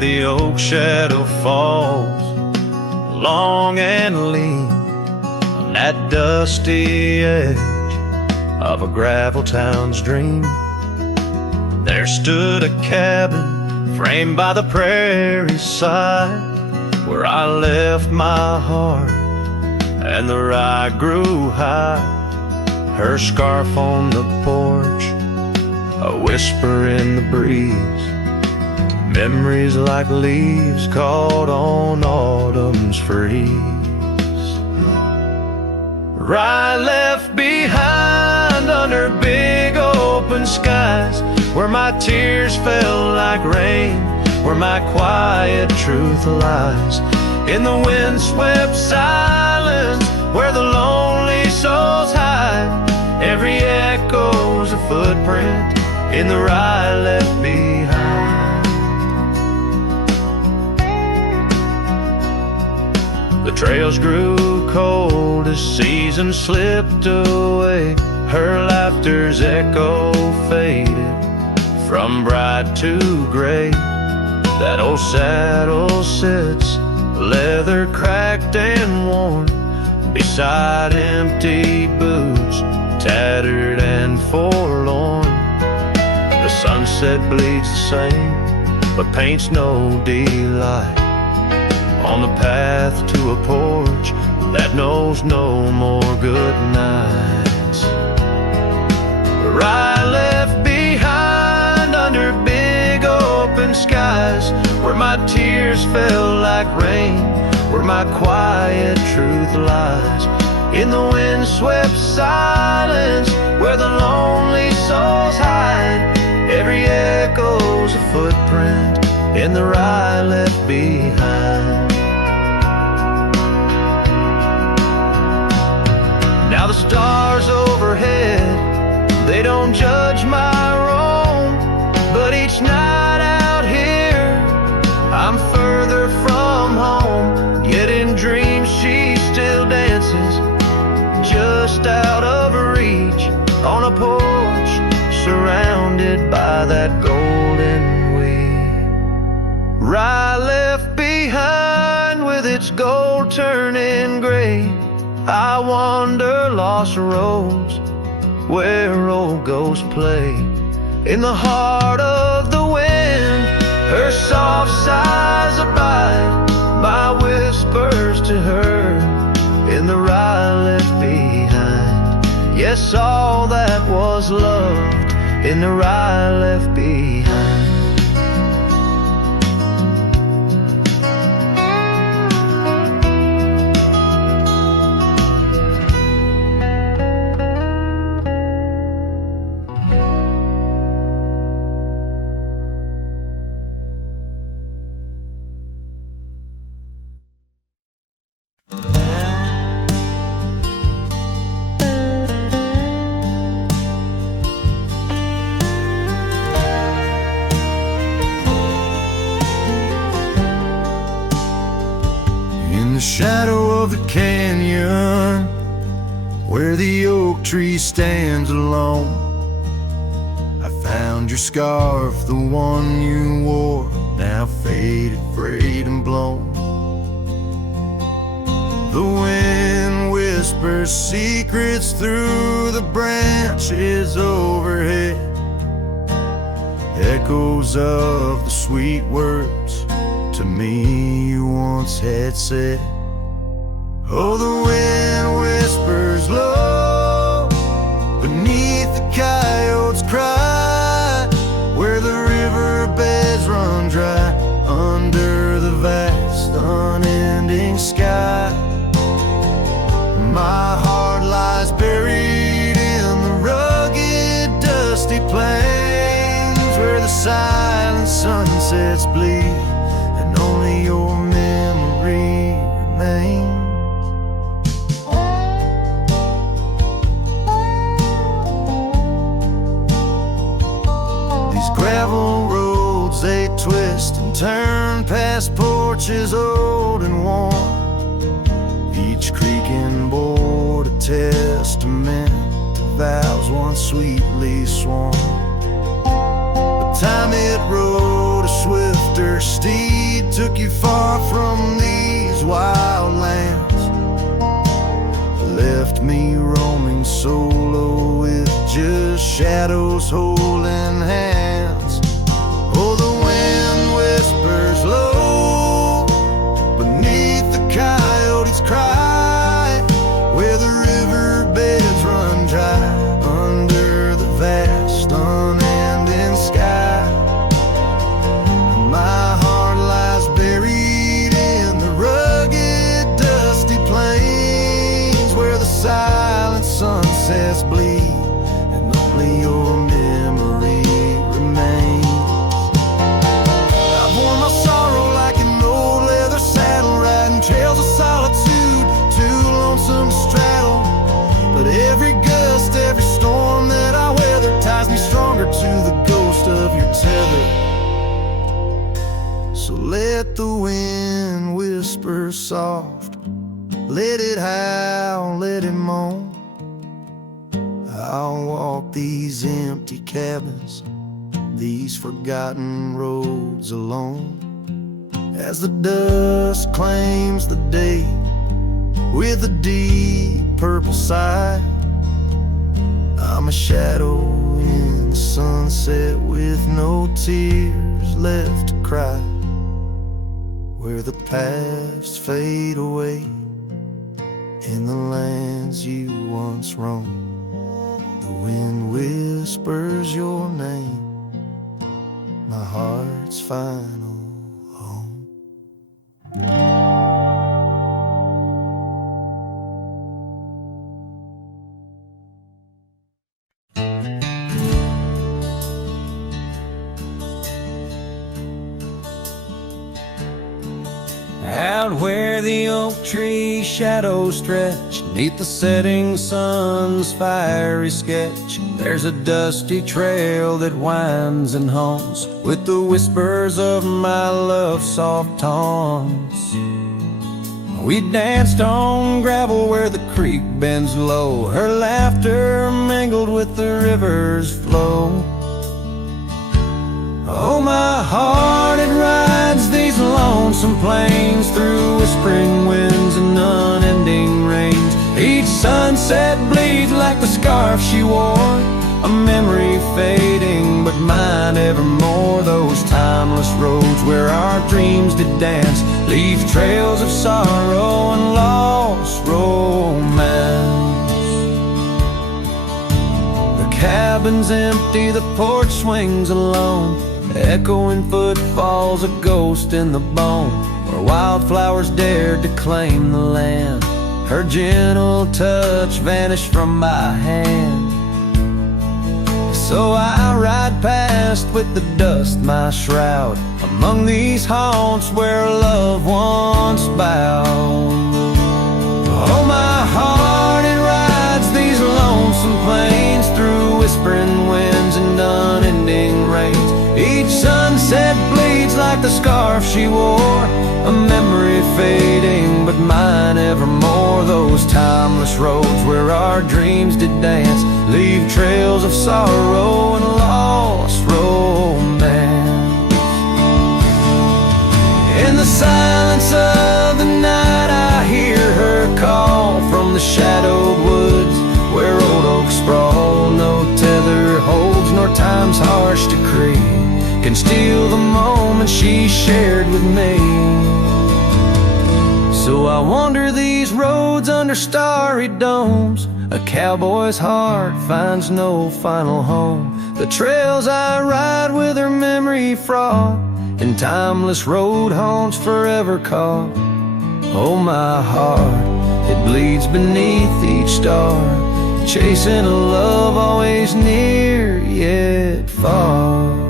the oak shadow falls long and lean on that dusty edge of a gravel town's dream. There stood a cabin framed by the prairie side, where I left my heart and the rye grew high. Her scarf on the porch, a whisper in the breeze, memories like leaves caught on autumn's freeze. Rye left behind under big open skies, where my tears fell like rain, where my quiet truth lies. In the windswept silence, where the lonely souls hide, every echo's a footprint in the rye left behind. The trails grew cold as season slipped away. Her laughter's echo faded from bright to gray. That old saddle sits, leather cracked and worn, beside empty boots, tattered and forlorn. The sunset bleeds the same, but paints no delight on the path to a porch that knows no more good nights. Rye left behind under big open skies, where my tears fell like rain, where my quiet truth lies. In the windswept silence, where the lonely souls hide, every echo's a footprint in the rye left behind. Now the stars overhead, they don't judge my wrong, but each night out here I'm further from home. Yet in dreams she still dances, just out of reach, on a porch surrounded by that golden wheat. Rye left behind with its gold turning gray, I wander lost roads where old ghosts play. In the heart of the wind, her soft sighs abide, my whispers to her in the rye left behind. Yes, all that was loved in the rye left behind. The shadow of the canyon, where the oak tree stands alone, I found your scarf, the one you wore, now faded, frayed and blown. The wind whispers secrets through the branches overhead, echoes of the sweet words to me you once had said. Oh, the wind whispers low beneath the coyote's cry, where the riverbeds run dry under the vast unending sky. My heart lies buried in the rugged dusty plains, where the silent sunsets bleed and only your memory remains. These gravel roads, they twist and turn past porches old and worn, each creaking board a testament to vows once sweetly sworn. But time it rode a swift swifter steed took you far from these wild lands, left me roaming solo with just shadows holding hands. Oh, the wind whispers low beneath the coyote's cry, where the riverbeds run dry under the vast unending sky. My heart lies buried in the rugged dusty plains, where the silent sunsets bleed and only your memory remains. I've worn my sorrow like an old leather saddle, riding trails of solitude, too lonesome to straddle. But every gust, every storm that I weather ties me stronger to the ghost of your tether. So let the wind whisper soft, let it howl, let it moan. I'll walk these empty cabins, these forgotten roads alone, as the dust claims the day with a deep purple sigh. I'm a shadow in the sunset with no tears left to cry, where the paths fade away in the lands you once roamed. The wind whispers your name, my heart's final home. Out where the oak tree shadows stretch neath the setting sun's fiery sketch, there's a dusty trail that winds and haunts with the whispers of my love's soft taunts. We danced on gravel where the creek bends low, her laughter mingled with the river's flow. Oh, my heart, it rides these lonesome plains through whispering winds and unending rains. Each sunset bleeds like the scarf she wore, a memory fading but mine evermore. Those timeless roads where our dreams did dance leave trails of sorrow and lost romance. The cabin's empty, the porch swings alone, echoing footfalls, a ghost in the bone, where wildflowers dared to claim the land. Her gentle touch vanished from my hand. So I ride past with the dust my shroud, among these haunts where love once bowed. Oh, my heart, it rides these lonesome plains through whispering winds and unending rains. Each sunset bleeds like the scarf she wore, a memory fading but mine evermore. Those timeless roads where our dreams did dance leave trails of sorrow and lost romance. In the silence of the night I hear her call from the shadowed woods where old oaks sprawl. No tether holds nor time's harsh decree can steal the moment she shared with me. So I wander these roads under starry domes, a cowboy's heart finds no final home. The trails I ride with her memory fraught, in timeless road haunts forever caught. Oh, my heart, it bleeds beneath each star, chasing a love always near yet far.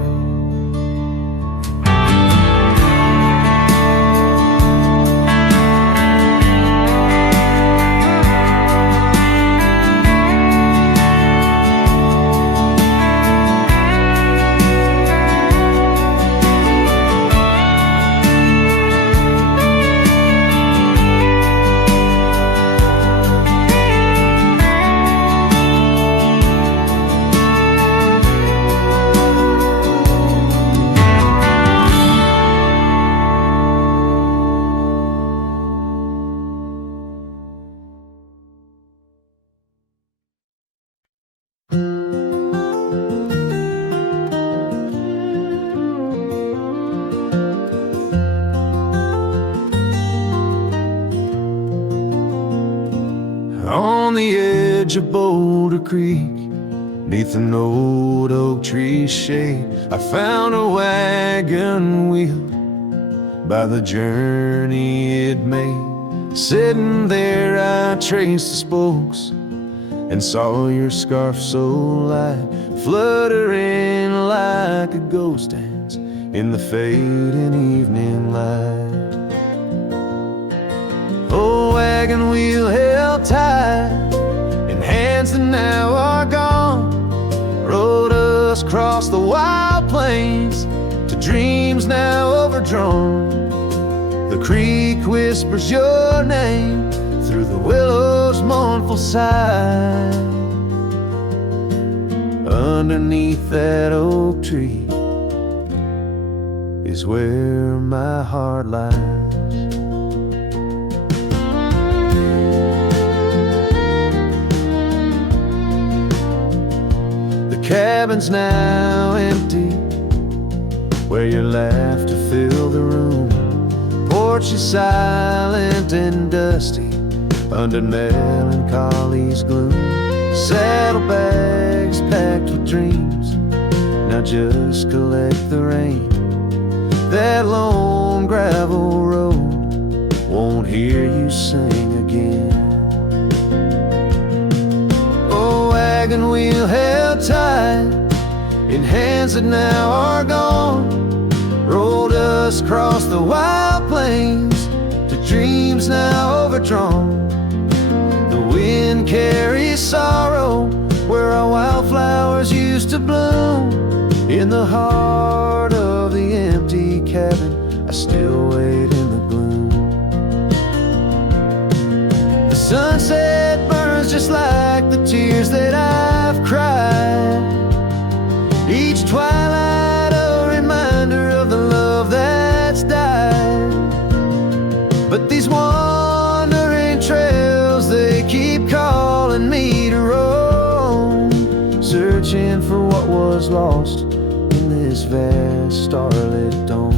on the edge of Boulder Creek, 'neath an old oak tree shade, I found a wagon wheel by the journey it made. Sitting there I traced the spokes and saw your scarf so light, fluttering like a ghost dance in the fading evening light. Oh, wagon wheel held tight in hands that now are gone, rode us across the wild plains to dreams now overdrawn. The creek whispers your name through the willow's mournful sigh. Underneath that oak tree is where my heart lies. The cabin's now empty, where your laughter filled the room. Porch is silent and dusty under melancholy's gloom. Saddlebags packed with dreams now just collect the rain. That lone gravel road won't hear you sing again. Oh, wagon wheel held tight in hands that now are gone, rolled us across the wild plains to dreams now overdrawn. The wind carries sorrow where our wildflowers used to bloom. In the heart of the empty cabin, I still wait in the gloom. The sunset burns just like the tears that I've cried. Each twilight a reminder of the love that's died. But these wandering trails, they keep calling me to roam, searching for what was lost in this vast starlit dome.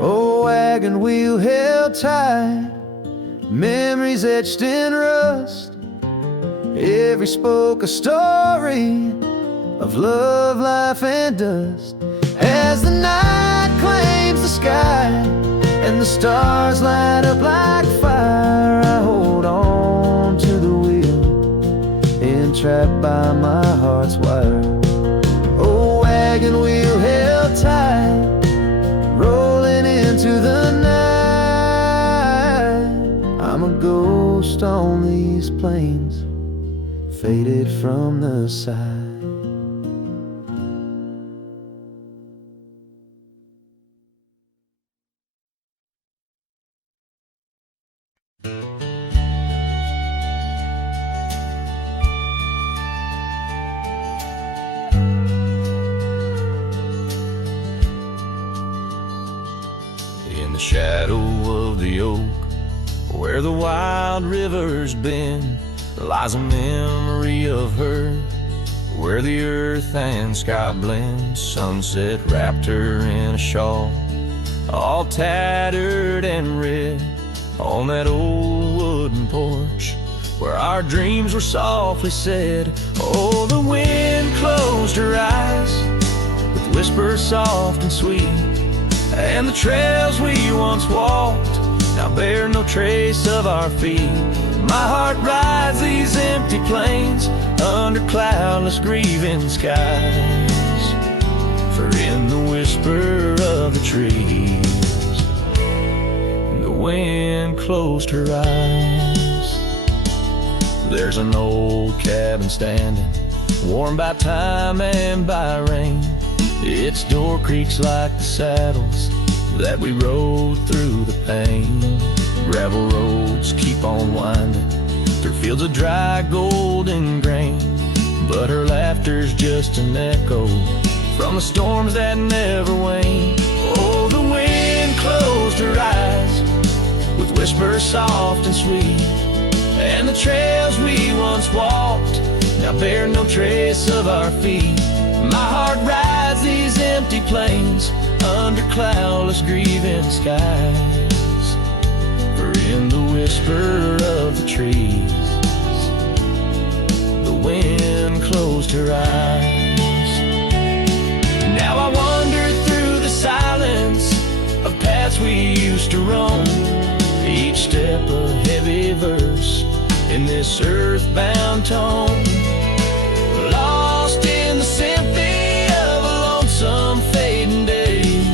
Oh, wagon wheel held tight, memories etched in rust, every spoke a story of love, life, and dust. As the night claims the sky and the stars light up like fire, I hold on to the wheel, entrapped by my heart's wire. Oh, wagon wheel held tight, rolling into the night. I'm a ghost on these plains, faded from the side. In the shadow of the oak, where the wild river's been, lies a memory of her, where the earth and sky blend. Sunset wrapped her in a shawl, all tattered and red, on that old wooden porch where our dreams were softly said. Oh, the wind closed her eyes with whispers soft and sweet, and the trails we once walked now bear no trace of our feet. My heart rides these empty plains under cloudless grieving skies, for in the whisper of the trees the wind closed her eyes. There's an old cabin standing, warmed by time and by rain. Its door creaks like the saddles that we rode through the pain. Gravel roads keep on winding through fields of dry golden grain, but her laughter's just an echo from the storms that never wane. Oh, the wind closed her eyes with whispers soft and sweet, and the trails we once walked now bear no trace of our feet. My heart rides these empty plains under cloudless grieving skies, in the whisper of the trees. The wind closed her eyes. Now I wander through the silence of paths we used to roam, each step a heavy verse in this earthbound tone, lost in the symphony of a lonesome fading day.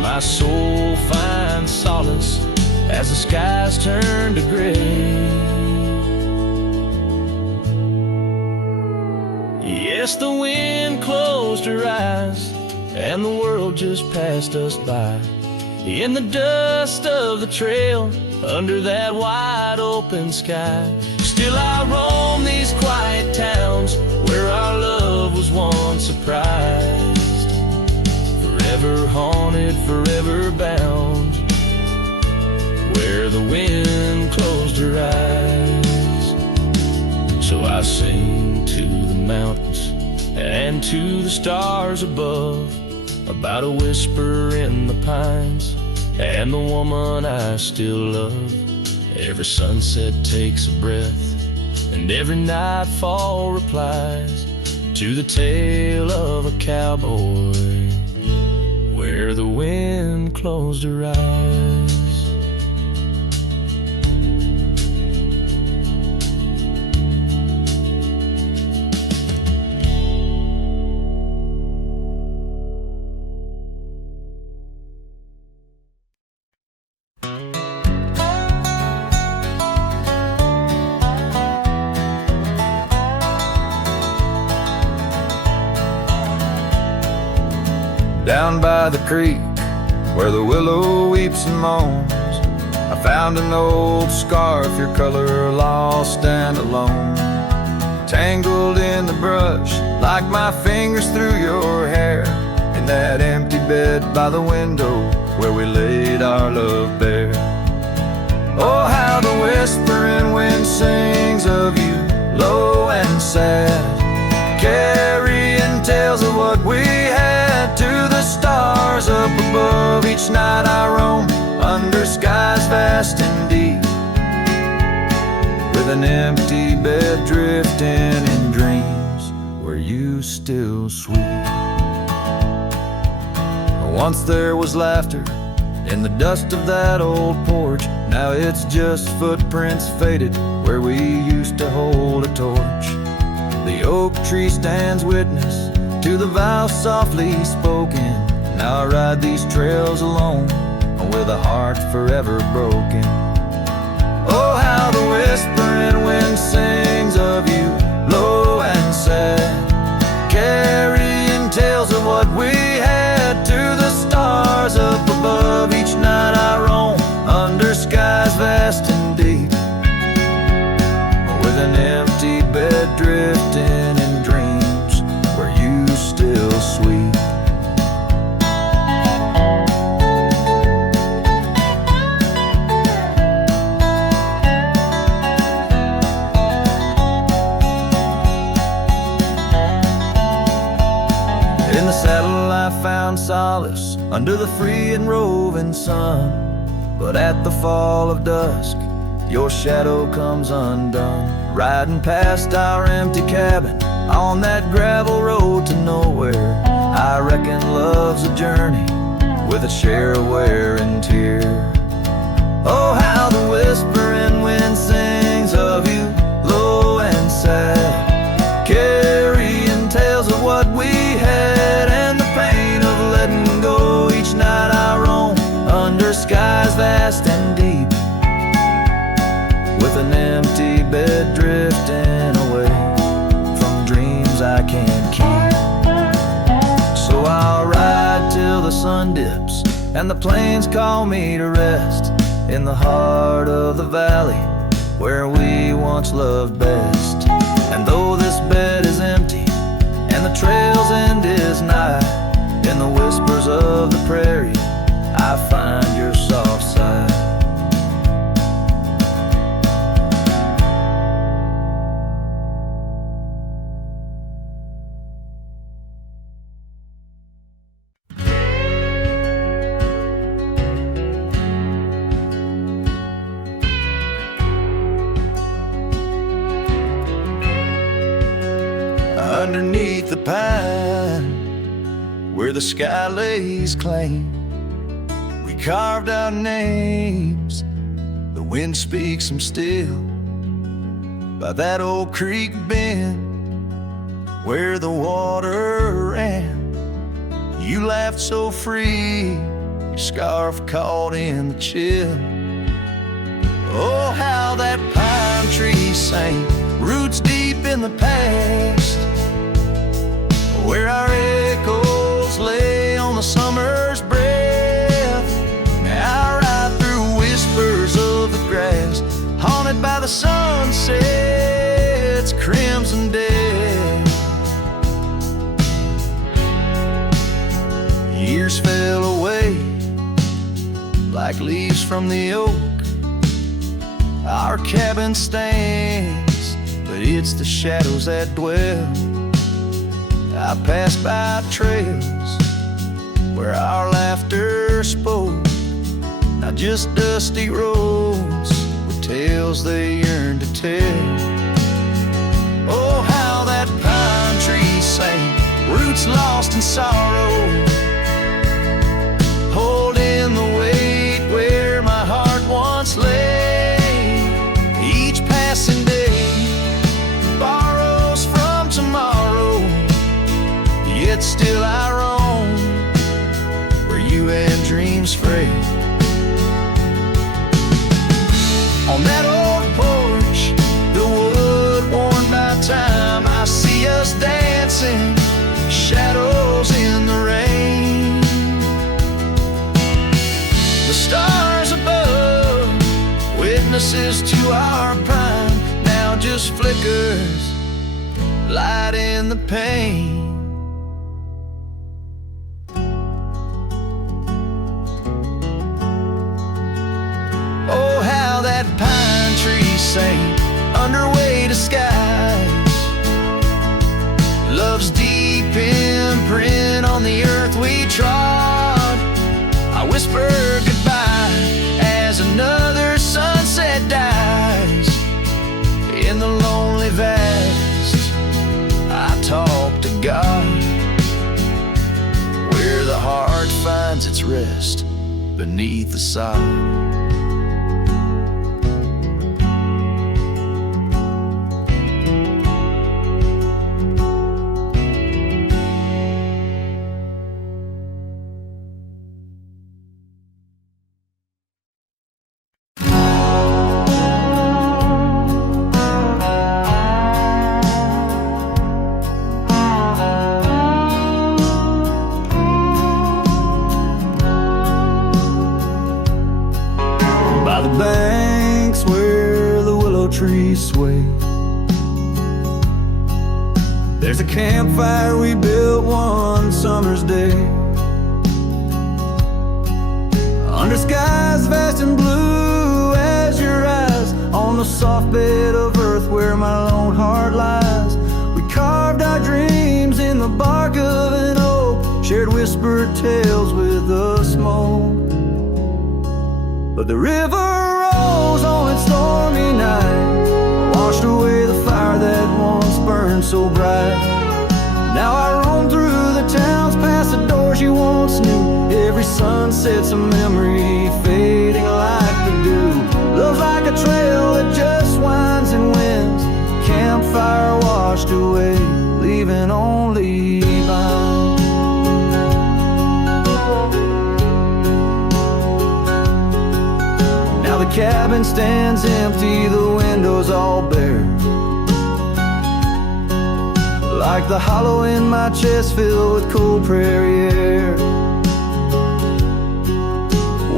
My soul finds solace as the skies turn to gray. Yes, the wind closed her eyes, and the world just passed us by. In the dust of the trail, under that wide open sky, still I roam these quiet towns where our love was once surprised. Forever haunted, forever bound, where the wind closed her eyes. So I sing to the mountains and to the stars above, about a whisper in the pines and the woman I still love. Every sunset takes a breath, and every nightfall replies to the tale of a cowboy where the wind closed her eyes. Down by the creek, where the willow weeps and moans, I found an old scarf, your color lost and alone, tangled in the brush like my fingers through your hair, in that empty bed by the window where we laid our love bare. Oh, how the whispering wind sings of you, low and sad, carrying tales of what we had to the stars up above. Each night I roam under skies vast and deep, with an empty bed drifting in dreams where you still sweep. Once there was laughter in the dust of that old porch, now it's just footprints faded where we used to hold a torch. The oak tree stands witness to the vow softly spoken. Now I ride these trails alone with a heart forever broken. Oh, how the whispering wind sings of you, low and sad, carrying tales of what we had to the stars up above. Each night I roam under skies vast and deep, with an empty bed drifting in dreams where you still sweep. In the saddle I found solace under the free and roving sun, but at the fall of dusk your shadow comes undone. Riding past our empty cabin on that gravel road to nowhere, I reckon love's a journey with a share of wear and tear. Oh, how the whispering wind sings of you, low and sad, carrying tales of what we had and the pain of letting go. Each night I roam under skies vast and deep, with an empty bed drifting away from dreams I can't keep. So I'll ride till the sun dips and the plains call me to rest, in the heart of the valley where we once loved best. And though this bed is empty and the trail's end is nigh, in the whispers of the prairie I find your soft side. where the sky lays claim. We carved our names, the wind speaks them still, by that old creek bend where the water ran. You laughed so free, your scarf caught in the chill. Oh, how that pine tree sang, roots deep in the past, where our echoes lay on the summer's breath. Now I ride through whispers of the grass, haunted by the sunset's crimson death. Years fell away like leaves from the oak. Our cabin stands, but it's the shadows that dwell. I pass by trails where our laughter spoke, not just dusty roads with tales they yearn to tell. Oh, how that pine tree sang, roots lost in sorrow, holding the weight where my heart once lay. Each passing day borrows from tomorrow, yet still I roam where you and dreams fray. On that old porch, the wood worn by time, I see us dancing, shadows in the rain. The stars above, witnesses to our prime, now just flickers, light in the pain. Oh, how that pine tree sang, underway to skies, love's deep imprint on the earth we trod. I whisper goodbye as another sunset dies. In the lonely vast, I talk to God, where the heart finds its rest beneath the sod. Banks where the willow trees sway, there's a campfire we built one summer's day, under skies vast and blue as your eyes, on the soft bed of earth where my lone heart lies. We carved our dreams in the bark of an oak, shared whispered tales with the smoke. But the river rose on its stormy night, washed away the fire that once burned so bright. Now I roam through the towns past the doors you once knew. Every sunset's a memory fading like the dew. Love's like a trail that just winds and winds, campfire washed away, leaving only vines. The cabin stands empty, the windows all bare, like the hollow in my chest filled with cold prairie air.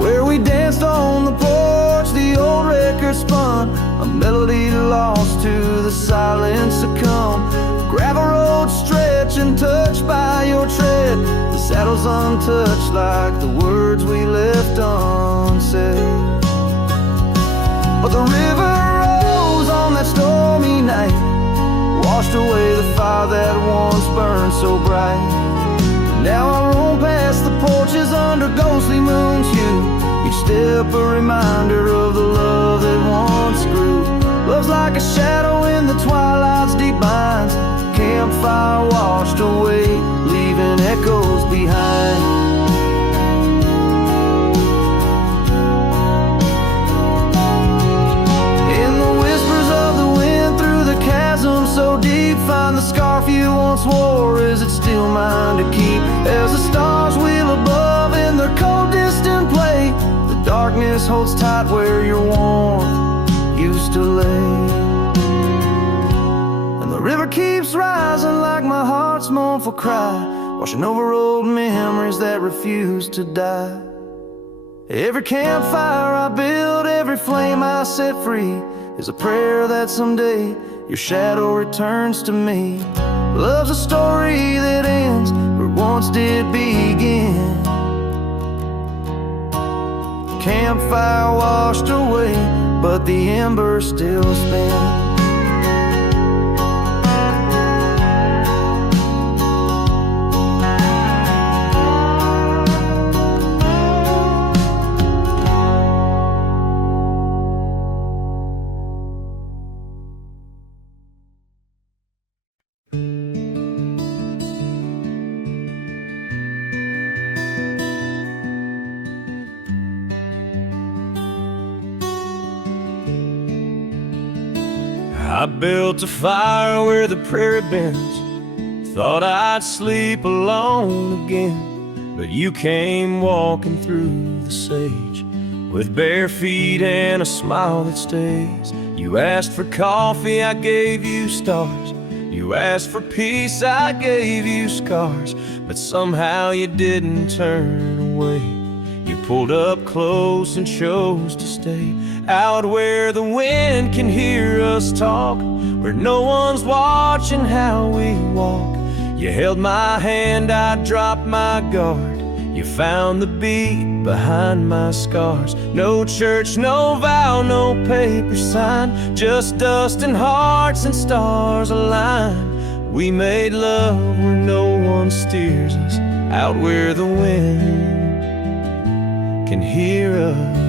Where we danced on the porch, the old record spun, a melody lost to the silence succumb. Gravel road stretch and touched by your tread, the saddle's untouched like the words we left unsaid. But the river rose on that stormy night, washed away the fire that once burned so bright. Now I roam past the porches under ghostly moon's hue, each step a reminder of the love that once grew. Love's like a shadow in the twilight's deep binds, campfire washed away, leaving and echoes behind. In the whispers of the wind through the chasm so deep, find the scarf you once wore. Is it still mine to keep? As the stars wheel above in their cold distant play, the darkness holds tight where your warmth used to lay. And the river keeps rising like my heart's mournful cry, washing over old memories that refuse to die. Every campfire I build, every flame I set free, is a prayer that someday your shadow returns to me. Love's a story that ends where it once did begin. Campfire washed away, but the embers still spin. I built a fire where the prairie bends, thought I'd sleep alone again, but you came walking through the sage with bare feet and a smile that stays. You asked for coffee, I gave you stars. You asked for peace, I gave you scars, but somehow you didn't turn away. You pulled up close and chose to stay out where the wind can hear us talk, where no one's watching how we walk. You held my hand, I dropped my guard. You found the beat behind my scars. No church, no vow, no paper sign, just dust and hearts and stars aligned. We made love where no one steers us, out where the wind can hear us.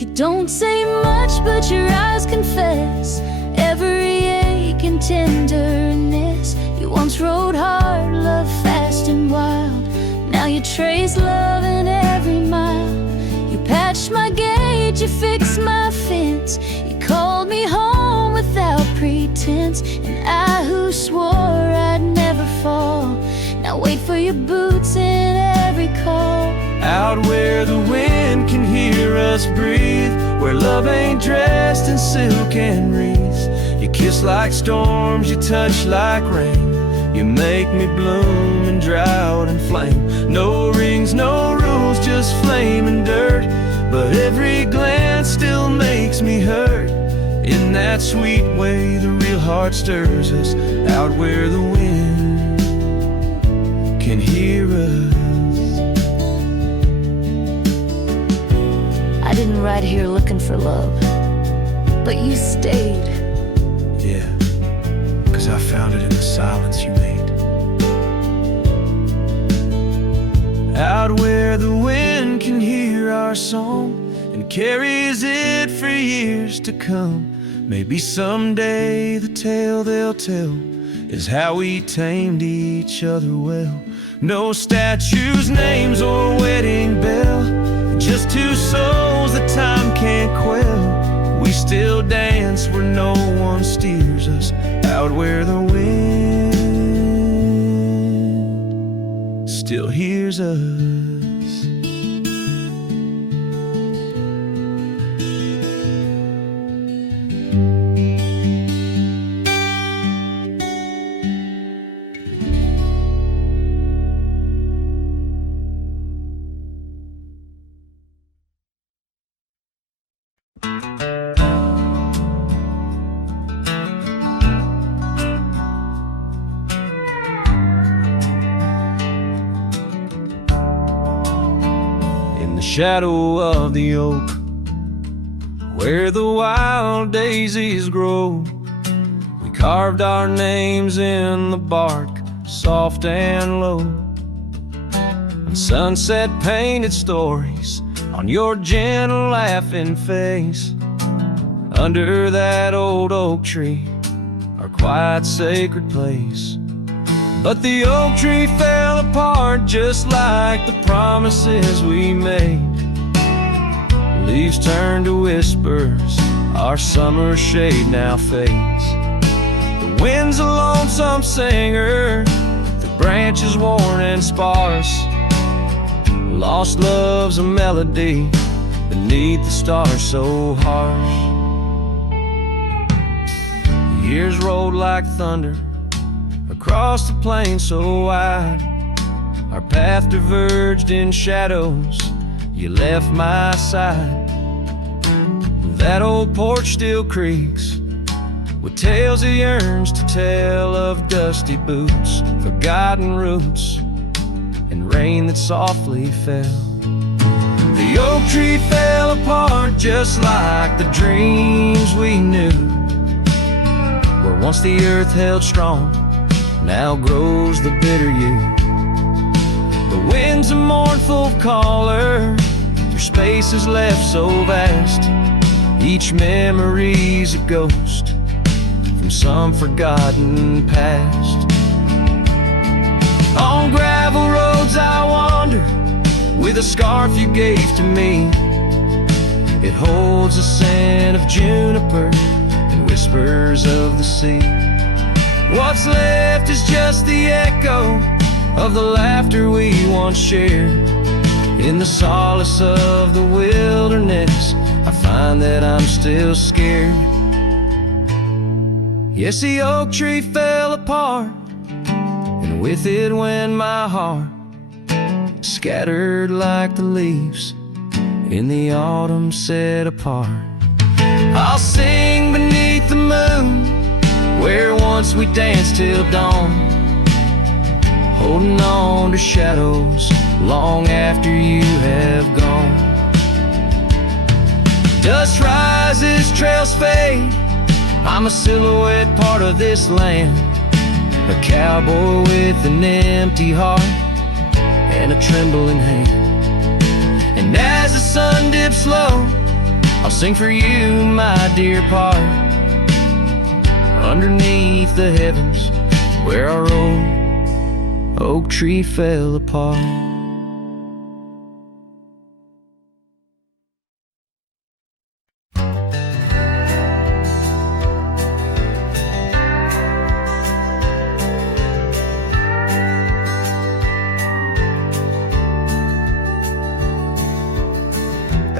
You don't say much, but your eyes confess every ache and tenderness. You once rode hard, loved fast and wild. Now you trace love in every mile. You patched my gate, you fixed my fence. You called me home without pretense. And I who swore I'd never fall, now wait for your boots in every call. Out where the wind can hear us breathe, where love ain't dressed in silk and wreaths. You kiss like storms, you touch like rain. You make me bloom in drought and flame. No rings, no rules, just flame and dirt, but every glance still makes me hurt. In that sweet way the real heart stirs us, out where the wind can hear us. I didn't ride here looking for love, but you stayed. Yeah, 'cause I found it in the silence you made. Out where the wind can hear our song and carries it for years to come. Maybe someday the tale they'll tell is how we tamed each other well. No statues, names, or wedding bell, just two souls that time can't quell. We still dance where no one steers us, out where the wind still hears us. Shadow of the oak, where the wild daisies grow, we carved our names in the bark, soft and low. And sunset painted stories on your gentle laughing face. Under that old oak tree, our quiet sacred place. But the oak tree fell apart just like the promises we made. Leaves turned to whispers, our summer shade now fades. The wind's a lonesome singer, the branches worn and sparse. Lost love's a melody beneath the stars so harsh. The years rolled like thunder across the plain so wide. Our path diverged in shadows, you left my side. That old porch still creaks with tales it yearns to tell, of dusty boots, forgotten roots, and rain that softly fell. The oak tree fell apart just like the dreams we knew. Where once the earth held strong, now grows the bitter yew. The wind's a mournful caller through spaces left so vast. Each memory's a ghost from some forgotten past. On gravel roads I wander with a scarf you gave to me. It holds a scent of juniper and whispers of the sea. What's left is just the echo of the laughter we once shared. In the solace of the wilderness, I find that I'm still scared. Yes, the oak tree fell apart, and with it went my heart, scattered like the leaves in the autumn set apart. I'll sing beneath the moon where once we danced till dawn, holding on to shadows long after you have gone. Dust rises, trails fade, I'm a silhouette part of this land, a cowboy with an empty heart and a trembling hand. And as the sun dips low, I'll sing for you, my dear part, underneath the heavens where our old oak tree fell apart.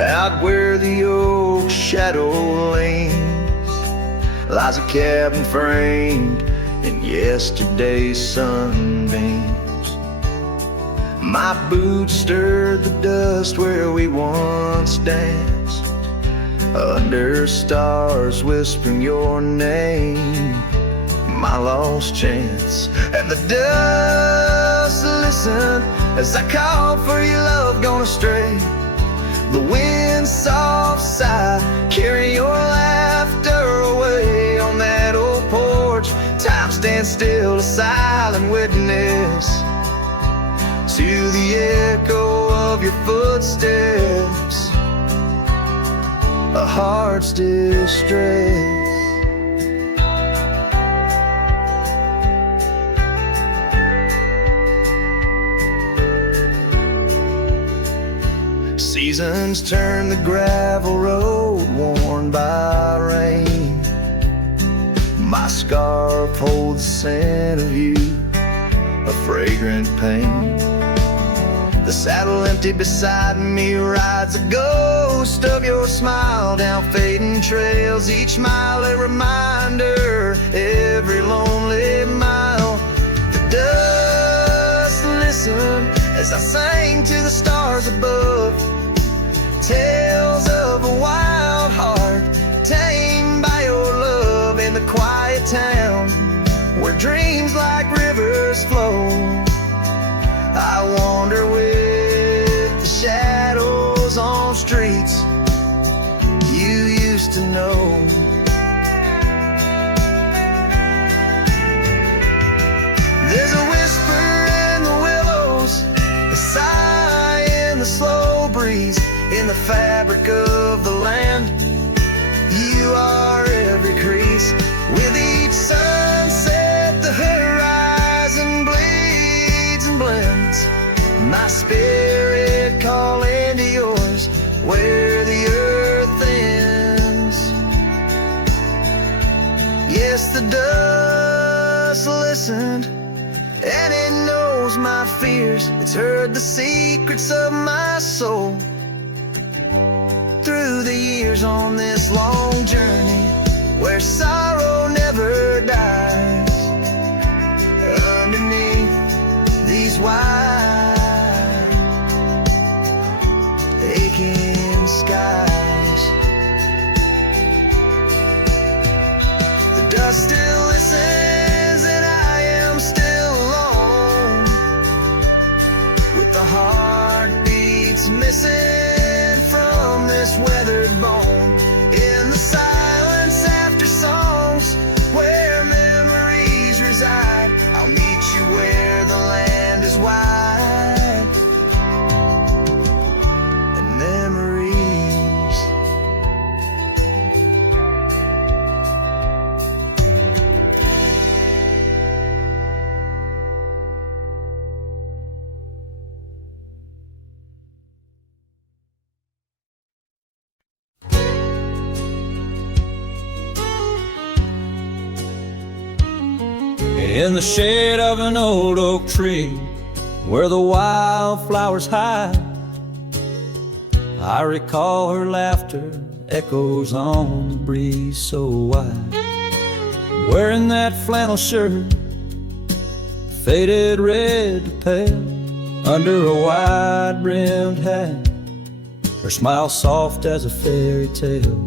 Out where the oak shadow leans lies a cabin framed in yesterday's sunbeams. My boots stirred the dust where we once danced, under stars whispering your name, my lost chance. And the dust listened as I called for your love gone astray. The wind's soft sigh carry your laughter away. On that old porch, time stands still, a silent witness to the echo of your footsteps, a heart's distress. Seasons turn the gravel road worn by rain. My scarf holds the scent of you, a fragrant pain. The saddle empty beside me rides a ghost of your smile down fading trails. Each mile a reminder, every lonely mile. The dust listened as I sang to the stars above, tales of a wild heart tamed by your love. In the quiet town where dreams like rivers flow, I wander with the shadows on streets you used to know. There's a whisper in the willows, a sigh in the slow breeze, in the fabric of the land. You are every crease with each sun. leads my spirit calling to yours where the earth ends. Yes, the dust listened and it knows my fears. It's heard the secrets of my soul through the years on this long journey where sorrow never dies. Underneath these wide aching skies, the dust still listens and I am still alone, with the heartbeats missing from this weathered bone. In the silence after songs where memories reside, I'll meet you where the land is wide and memories. In the shade of an old oak tree, where the wildflowers hide, I recall her laughter echoes on the breeze so wide. Wearing that flannel shirt, faded red to pale, under a wide-brimmed hat, her smile soft as a fairy tale.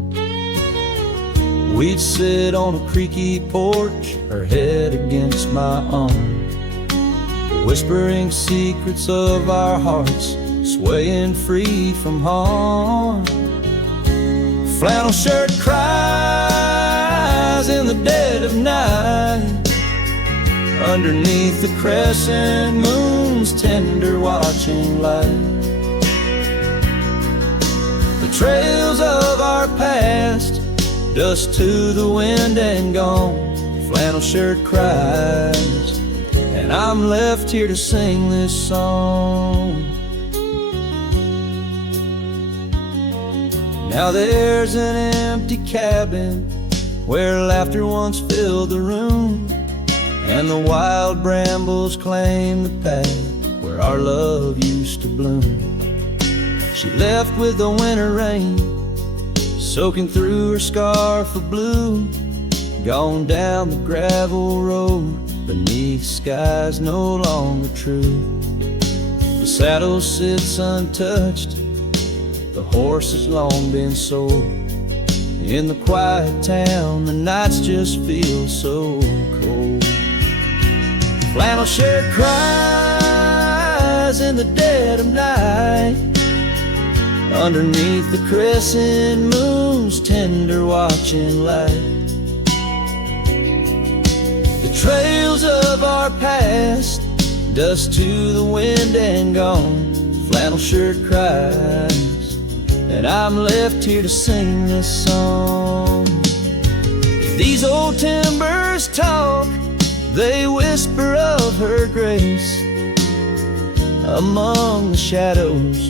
We'd sit on a creaky porch, her head against my arm, whispering secrets of our hearts, swaying free from harm. Flannel shirt cries in the dead of night, underneath the crescent moon's tender watching light. The trails of our past, dust to the wind and gone. Flannel shirt cries, and I'm left here to sing this song. Now there's an empty cabin where laughter once filled the room, and the wild brambles claim the path where our love used to bloom. She left with the winter rain soaking through her scarf of blue, gone down the gravel road beneath skies no longer true. The saddle sits untouched, the horse has long been sold. In the quiet town, the nights just feel so cold. Flannel shirt cries in the dead of night, underneath the crescent moon's tender watching light. The trails of our past, dust to the wind and gone. Flannel shirt cries, and I'm left here to sing this song. These old timbers talk, they whisper of her grace. Among the shadows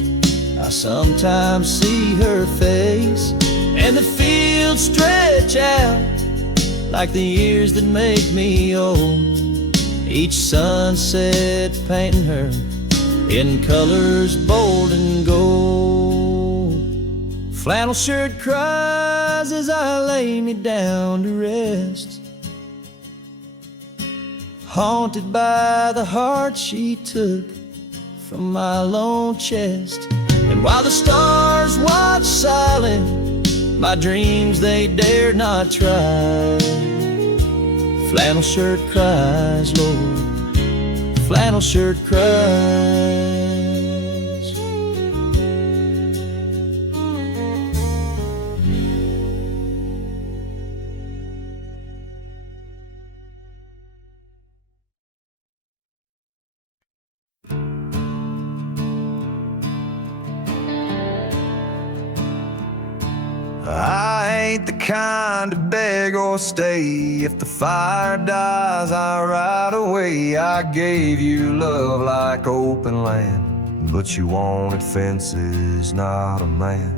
I sometimes see her face, and the fields stretch out like the years that make me old. Each sunset painting her in colors bold and gold. Flannel shirt cries as I lay me down to rest, haunted by the heart she took from my lone chest. And while the stars watch silent, my dreams they dare not try. Flannel shirt cries, Lord, flannel shirt cries. I ain't the kind to beg or stay. If the fire dies, I ride away. I gave you love like open land, but you wanted fences, not a man.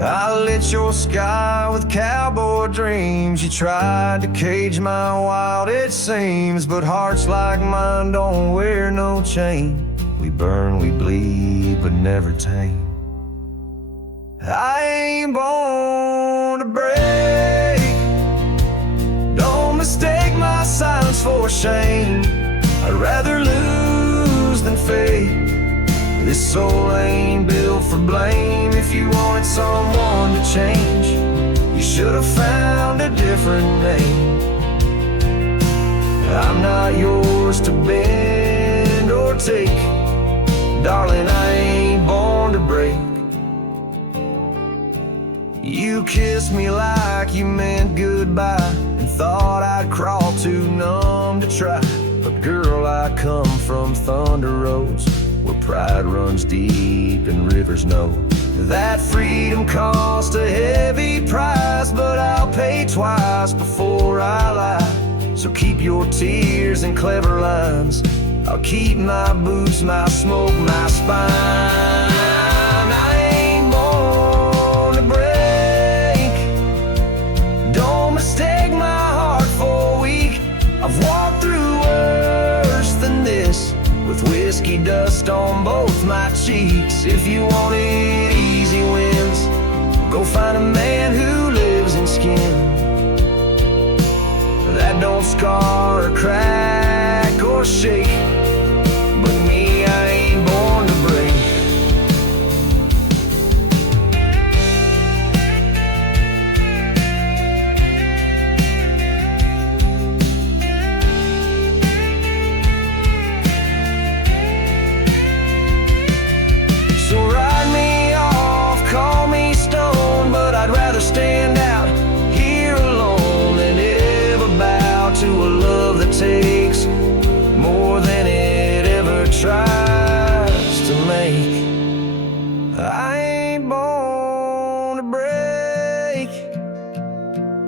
I lit your sky with cowboy dreams. You tried to cage my wildest seams, but hearts like mine don't wear no chain. We burn, we bleed, but never tame. I ain't born to break. Don't mistake my silence for shame. I'd rather lose than fade. This soul ain't built for blame. If you wanted someone to change, you should have found a different name. I'm not yours to bend or take. Darling, I ain't born to break. You kissed me like you meant goodbye, and thought I'd crawl too numb to try. But girl, I come from thunder roads, where pride runs deep and rivers know that freedom cost a heavy price. But I'll pay twice before I lie. So keep your tears and clever lines. I'll keep my boots, my smoke, my spine. I ain't born to break. Don't mistake my heart for weak. I've walked through worse than this, with whiskey dust on both my cheeks. If you wanted easy wins, go find a man who lives in skin that don't scar or crack or shake. But me, I ain't born to break. Stand out here alone than ever bow to a love that takes more than it ever tries to make. I ain't born to break.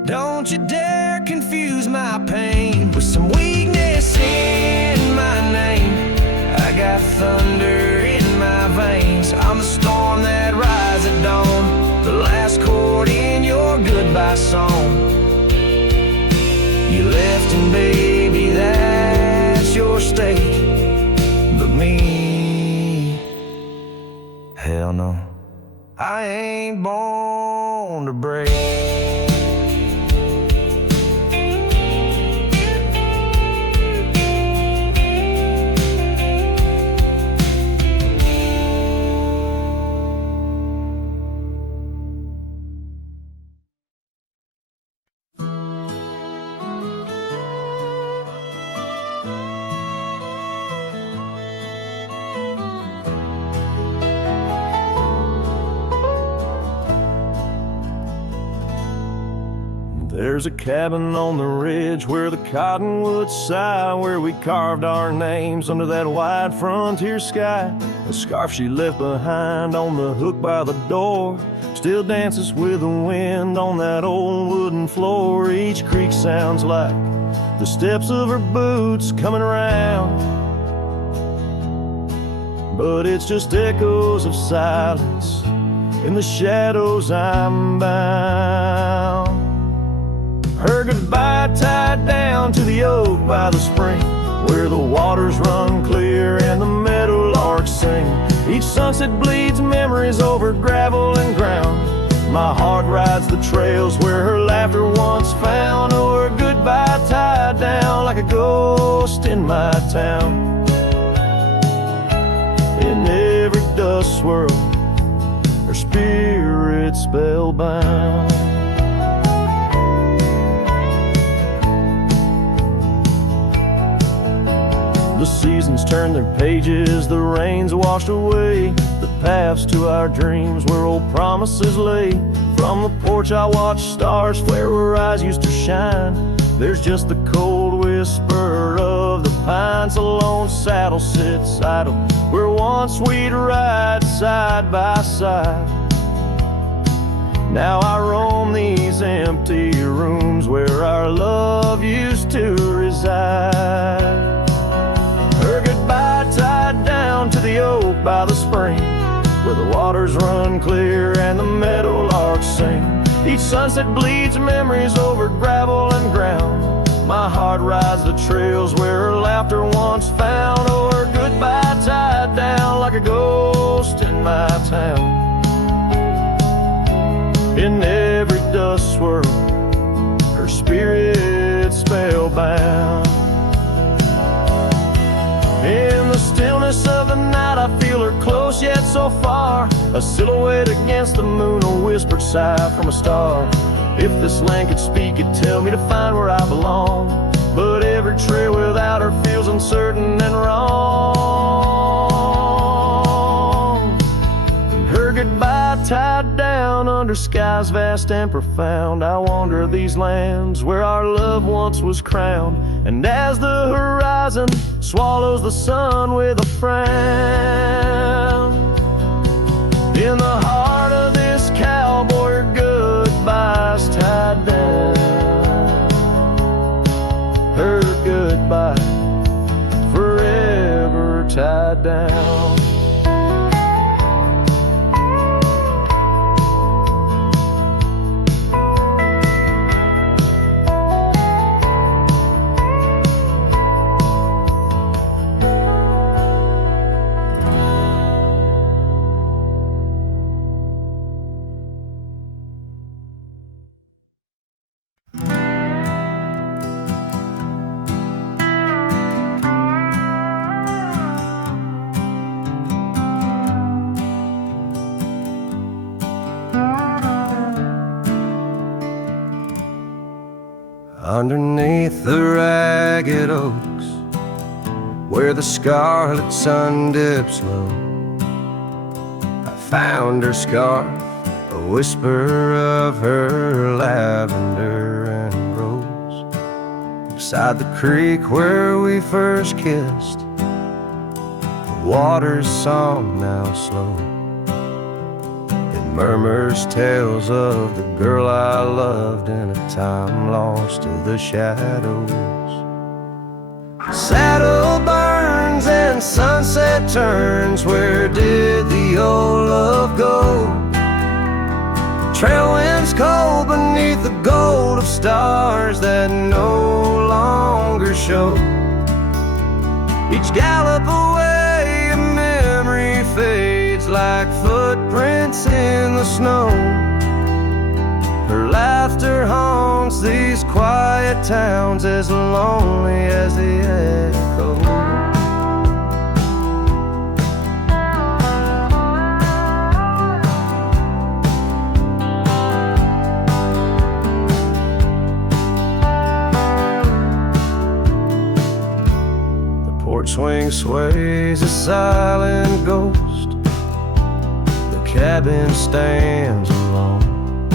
Don't you dare confuse my pain with some weakness in my name. I got thunder in my veins. I'm the storm that rises at dawn, the last chord in your goodbye song. You left and baby, that's your stake. But me, hell no, I ain't born to break. There's a cabin on the ridge where the cottonwoods sigh, where we carved our names under that wide frontier sky. The scarf she left behind on the hook by the door still dances with the wind on that old wooden floor. Each creak sounds like the steps of her boots coming around, but it's just echoes of silence. In the shadows I'm bound. Her goodbye tied down to the oak by the spring, where the waters run clear and the meadowlarks sing. Each sunset bleeds memories over gravel and ground. My heart rides the trails where her laughter once found. Oh, her goodbye tied down like a ghost in my town. In every dust swirl, her spirit spellbound. The seasons turn their pages, the rains washed away the paths to our dreams where old promises lay. From the porch I watch stars flare where eyes used to shine. There's just the cold whisper of the pines. A lone saddle sits idle where once we'd ride side by side. Now I roam these empty rooms where our love used to reside. Her goodbye tied down to the oak by the spring, where the waters run clear and the meadowlarks sing. Each sunset bleeds memories over gravel and ground. My heart rides the trails where her laughter once found. Oh, her goodbye tied down like a ghost in my town. In every dust swirl, her spirit spellbound. In the stillness of the night, I feel her close yet so far, a silhouette against the moon, a whispered sigh from a star. If this land could speak, it'd tell me to find where I belong. But every trail without her feels uncertain and wrong. And her goodbye tied down under skies vast and profound. I wander these lands where our love once was crowned. And as the horizon swallows the sun with a frown, in the heart of this cowboy, her goodbye's tied down. Her goodbye forever tied down. Underneath the ragged oaks, where the scarlet sun dips low, I found her scarf, a whisper of her lavender and rose. Beside the creek where we first kissed, the water's song now slow. Murmurs tales of the girl I loved in a time lost to the shadows. Saddle burns and sunset turns, where did the old love go? Trail winds cold beneath the gold of stars that no longer show. Each gallop away a memory fades like footprints in the snow. Her laughter haunts these quiet towns, as lonely as the echo. The porch swing sways a silent ghost. Cabin stands alone.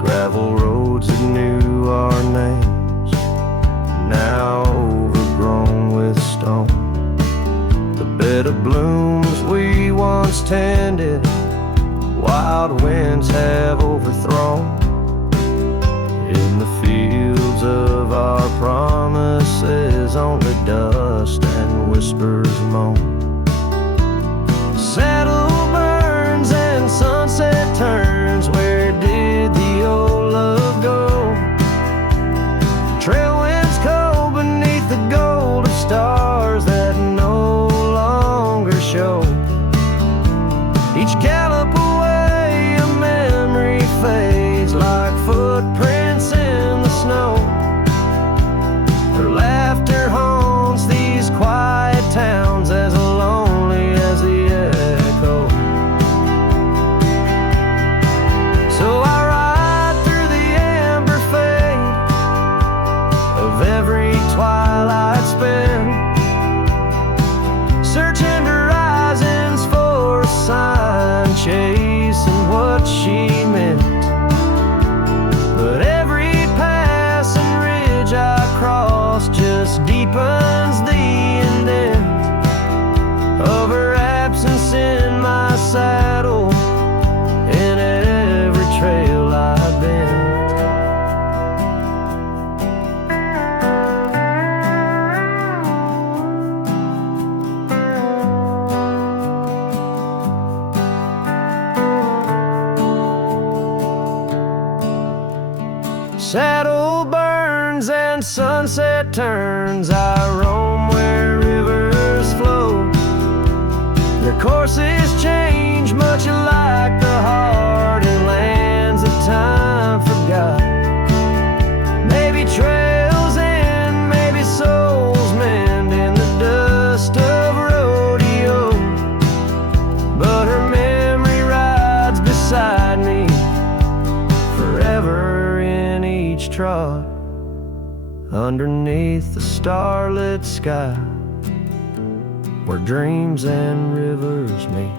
Gravel roads that knew our names, now overgrown with stone. The bed of blooms we once tended, wild winds have overthrown. In the fields of our promises, only dust and whispers moan. Settle and sunset turns, where did the old love go? Trail winds cold beneath the gold of stars that no longer show. Each gallop away a memory fades like footprints in the snow. Her laughter haunts these quiet saddle burns and sunset turns, I roam where rivers flow. Their courses change, much like the heart in lands of time forgot. Maybe trails end, maybe souls mend in the dust of rodeo, but her memory rides beside me forever in each trot, underneath the starlit sky, where dreams and rivers meet.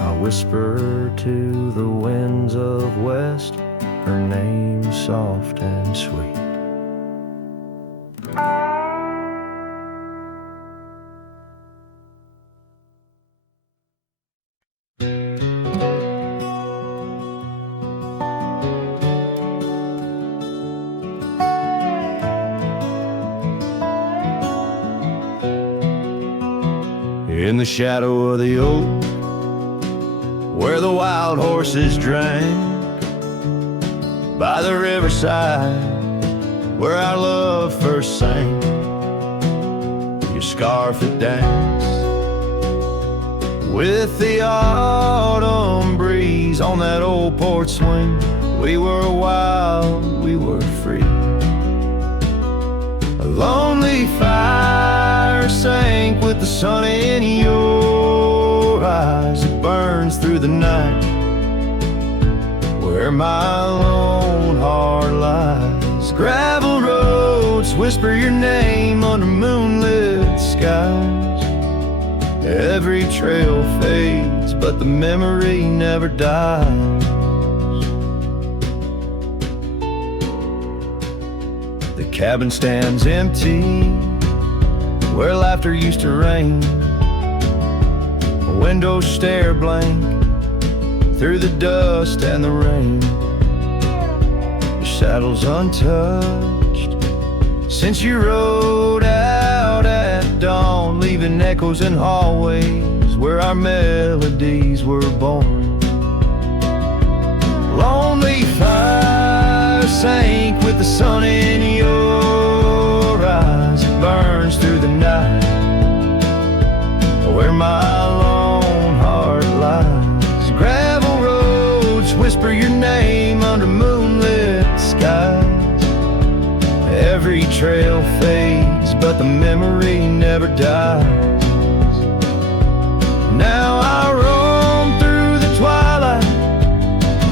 I whisper to the winds of west, her name soft and sweet. In the shadow of the oak, where the wild horses drank, by the riverside, where our love first sang, your scarf had danced with the autumn breeze on that old port swing. We were wild, we were free. A lonely fire sank with the sun in your eyes. It burns through the night where my lone heart lies. Gravel roads whisper your name under moonlit skies. Every trail fades, but the memory never dies. The cabin stands empty, where laughter used to reign. Windows stare blank through the dust and the rain. Your saddle's untouched since you rode out at dawn, leaving echoes in hallways where our melodies were born. Lonely fire sank with the sun in your eyes. It burns through the night where my lone heart lies. Gravel roads whisper your name under moonlit skies. Every trail fades, but the memory never dies. Now I roam through the twilight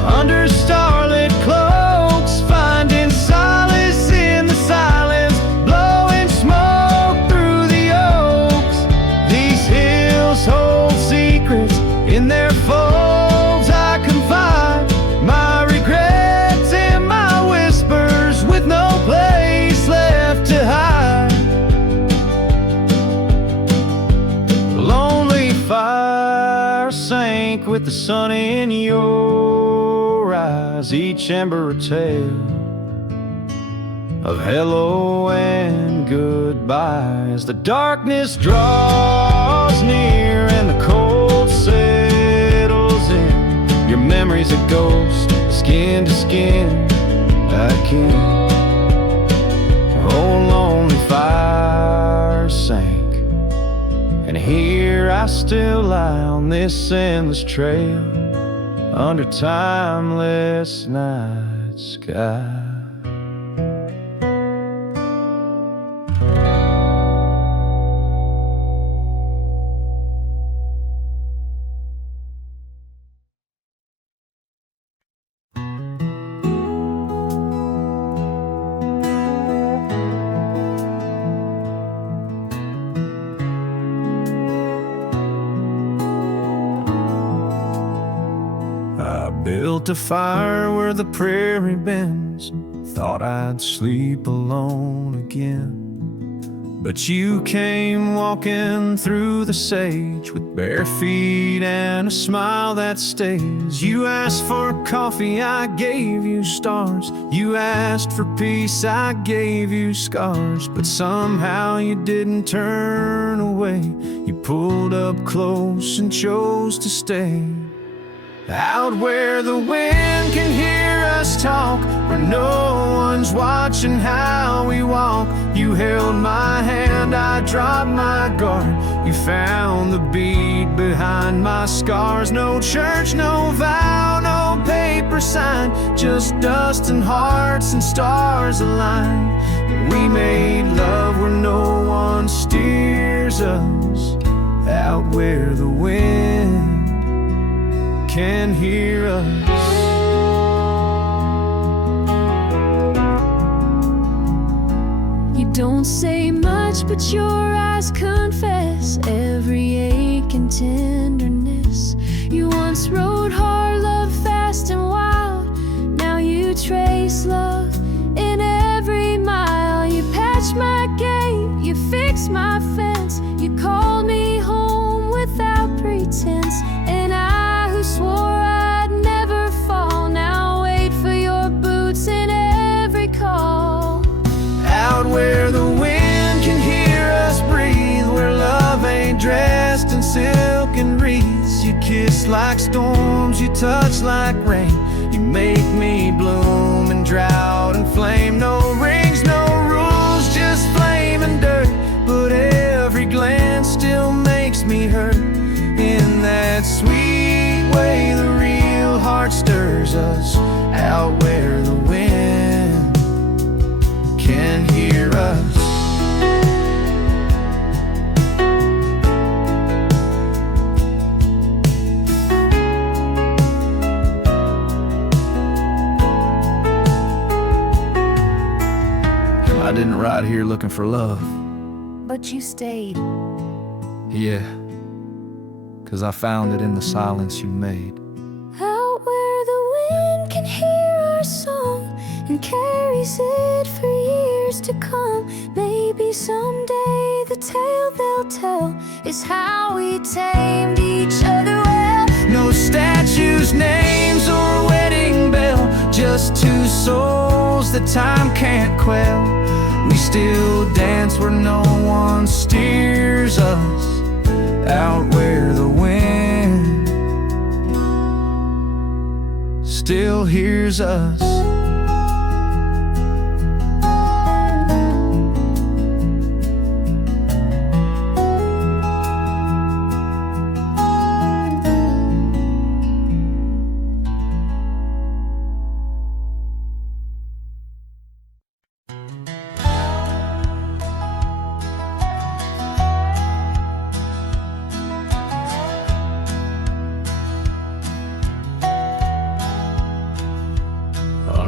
under starlit cloaks, finding solace in the silence, blowing smoke through the oaks. These hills hold secrets in their folds. I confide my regrets in my whispers with no place left to hide. The lonely fire sank with the sun in your eyes. Each ember a tale of hello and goodbye. As the darkness draws near and the cold settles in, your memory's a ghost, skin to skin. I can't. Oh, lonely fire sank, and here I still lie on this endless trail under timeless night sky. Built a fire where the prairie bends, thought I'd sleep alone again. But you came walking through the sage with bare feet and a smile that stays. You asked for coffee, I gave you stars. You asked for peace, I gave you scars. But somehow you didn't turn away. You pulled up close and chose to stay. Out where the wind can hear us talk, where no one's watching how we walk. You held my hand, I dropped my guard. You found the beat behind my scars. No church, no vow, no paper sign, just dust and hearts and stars aligned. We made love where no one steers us, out where the wind can hear us. You don't say much, but your eyes confess every ache and tenderness. You once rode hard, loved fast and wild. Now you trace love in every mile. You patched my gate, you fixed my fence. You called me home without pretense. And I who swore I'd never fall, now wait for your boots in every call. Out where the wind can hear us breathe, where love ain't dressed in silk and wreaths. You kiss like storms, you touch like rain. You make me bloom in drought and flame. No rings, no rules, just flame and dirt. But every glance still makes me hurt. In that sweet way the real heart stirs us, out where the wind can hear us. I didn't ride here looking for love. But you stayed. Yeah, 'cause I found it in the silence you made. Out where the wind can hear our song and carries it for years to come. Maybe someday the tale they'll tell is how we tamed each other well. No statues, names, or wedding bell, just two souls that time can't quell. We still dance where no one steers us, out where the wind still hears us.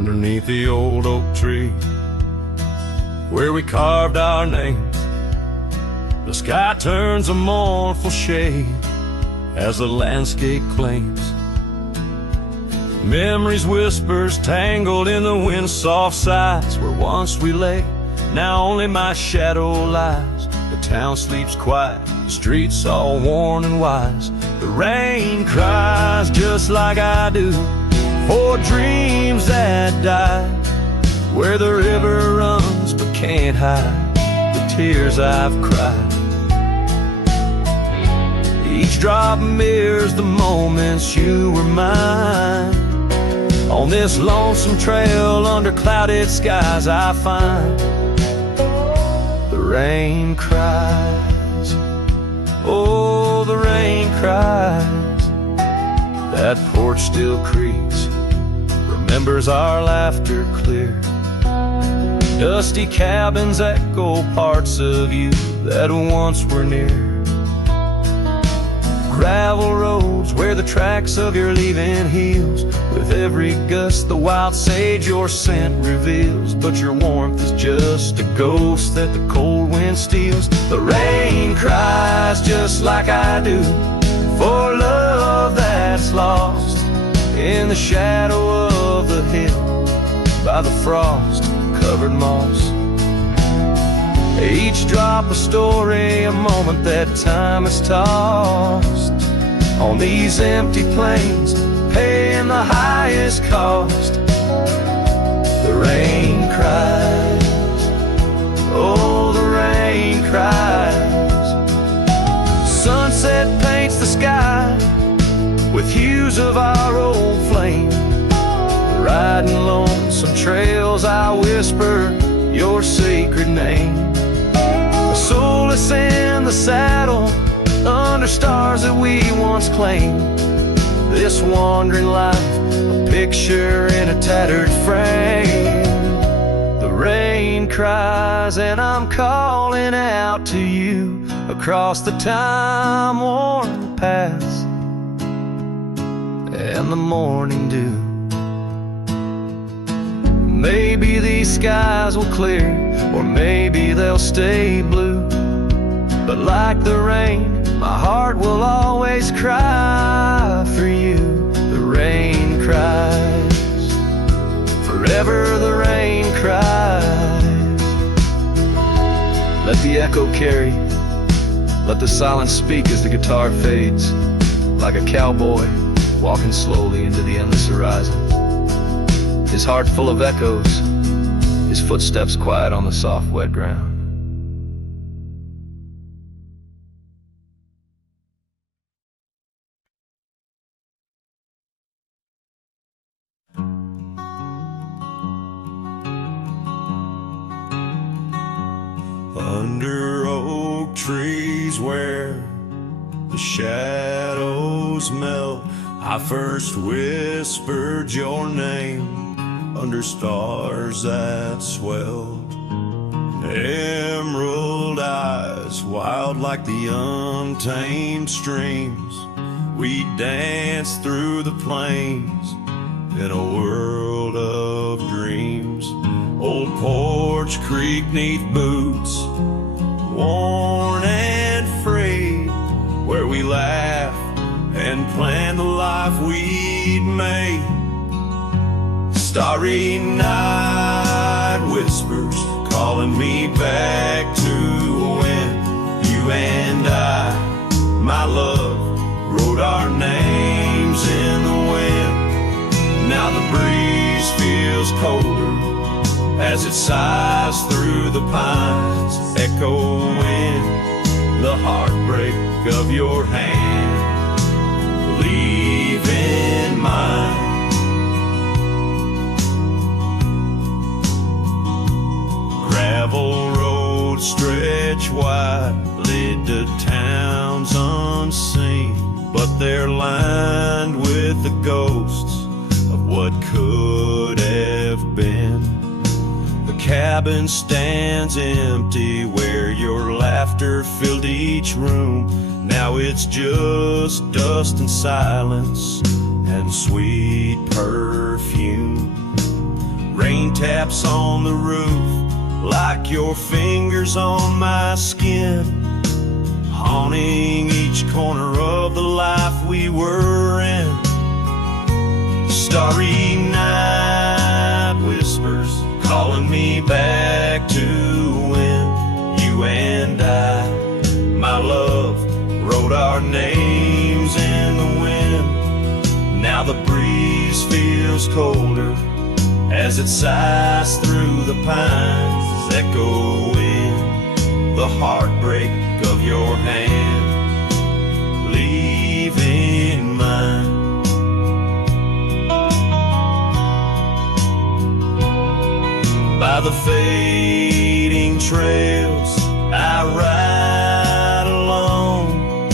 Underneath the old oak tree where we carved our names, the sky turns a mournful shade as the landscape claims. Memories whispers tangled in the wind's soft sighs, where once we lay, now only my shadow lies. The town sleeps quiet, the streets all worn and wise. The rain cries just like I do for dreams that die, where the river runs but can't hide the tears I've cried. Each drop mirrors the moments you were mine. On this lonesome trail under clouded skies, I find the rain cries. Oh, the rain cries. That porch still creaks, remembers our laughter clear. Dusty cabins echo parts of you that once were near. Gravel roads where the tracks of your leaving heals. With every gust the wild sage your scent reveals. But your warmth is just a ghost that the cold wind steals. The rain cries just like I do for love that's lost in the shadow of the hill by the frost-covered moss. Each drop a story, a moment that time has tossed on these empty plains, paying the highest cost. The rain cries, oh, the rain cries. Sunset paints the sky with hues news of our old flame. Riding lonesome trails, I whisper your sacred name. Soulless in the saddle, under stars that we once claimed. This wandering life, a picture in a tattered frame. The rain cries and I'm calling out to you across the time-worn paths and the morning dew. Maybe these skies will clear, or maybe they'll stay blue. But like the rain, my heart will always cry for you. The rain cries, forever the rain cries. Let the echo carry, let the silence speak as the guitar fades, like a cowboy walking slowly into the endless horizon. His heart full of echoes, his footsteps quiet on the soft wet ground. Under oak trees where the shadows melt, I first whispered your name under stars that swelled. Emerald eyes, wild like the untamed streams, we danced through the plains in a world of dreams. Old Porch Creek 'neath boots, worn and frayed, where we laughed and planned the life we'd made. Starry night whispers calling me back to when you and I, my love, wrote our names in the wind. Now the breeze feels colder as it sighs through the pines, echoing the heartbreak of your hand, leaving mine. Gravel roads stretch wide, lead to towns unseen, but they're lined with the ghosts of what could have been. The cabin stands empty where your laughter filled each room. Now it's just dust and silence and sweet perfume. Rain taps on the roof like your fingers on my skin, haunting each corner of the life we were in. Starry night whispers calling me back to when you and I, my love, wrote our names in the wind. Now the breeze feels colder as it sighs through the pines, echoing the heartbreak of your hand, leaving mine. By the fading trails I ride alone,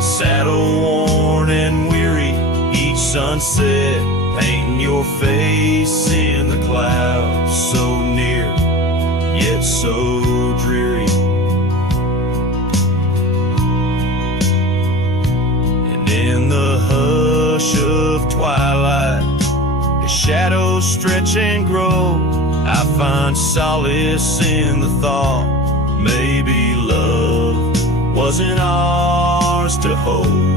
saddle worn and weary, each sunset painting your face in the clouds, so near yet so dreary. And in the hush of twilight, as shadows stretch and grow, I find solace in the thought maybe love wasn't ours to hold.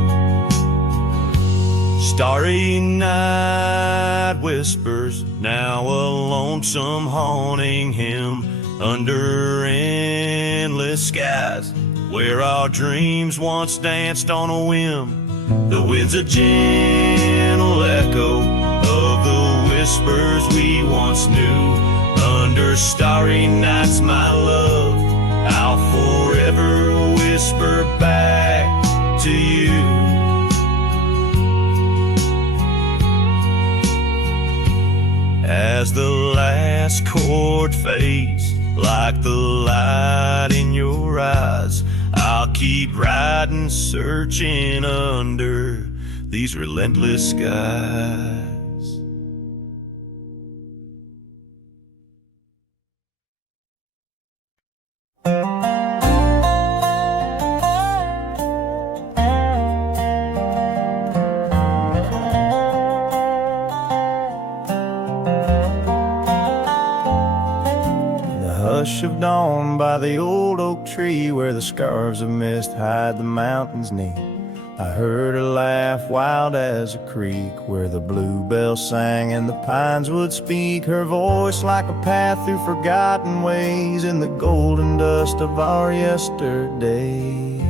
Starry night whispers, now a lonesome haunting him under endless skies, where our dreams once danced on a whim. The wind's a gentle echo of the whispers we once knew. Under starry nights, my love, I'll forever whisper back to you. as the last chord fades, like the light in your eyes, I'll keep riding, searching under these relentless skies. Hush of dawn by the old oak tree, where the scarves of mist hide the mountains neath, I heard her laugh wild as a creek, where the bluebell sang and the pines would speak, her voice like a path through forgotten ways in the golden dust of our yesterdays.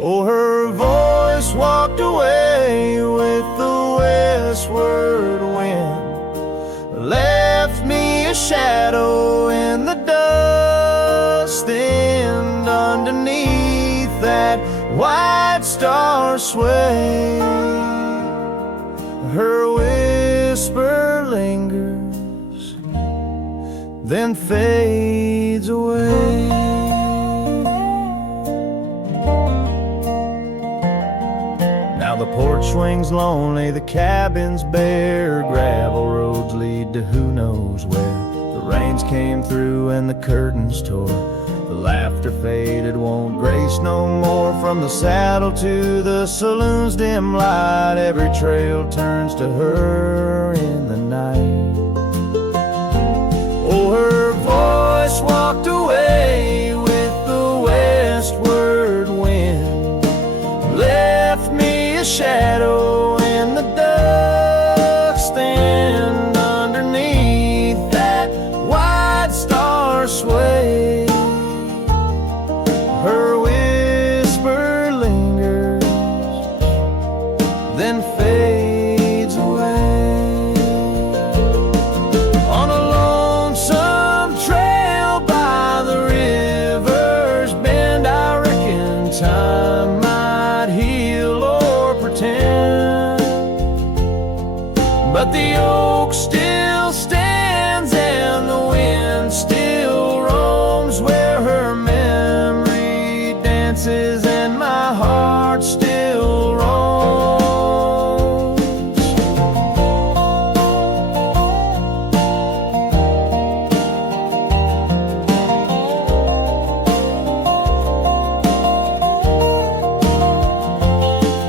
Oh, her voice walked away with the westward wind, left me a shadow in the dust, and underneath that white star sway, her whisper lingers, then fades away. Now the porch swings lonely, the cabin's bare, gravel roads lead to who knows where. The rains came through and the curtains tore, the laughter faded, won't grace no more. From the saddle to the saloon's dim light, every trail turns to her in the night. Oh, her voice walked away with the westward wind, left me a shadow in the dust, and underneath that white star sway, her whisper lingers, then fades away. On a lonesome trail by the river's bend, I reckon time might heal or pretend, but the oak still stands and the wind still roams, where her memory dances and my heart still roams.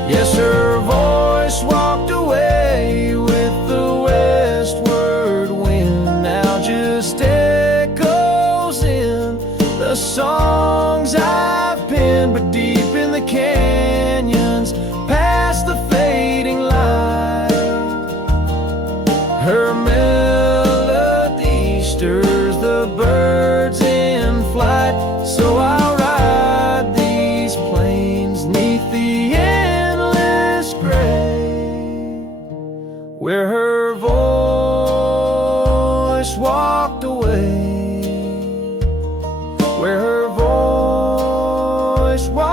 Yes, her voice walked away with the westward wind, now just echoes in the songs I've penned, but deep in the canyons, past the fading light, her melody stirs the birds in flight. So I'll ride these plains neath the endless gray, where her voice walked away, where her voice walked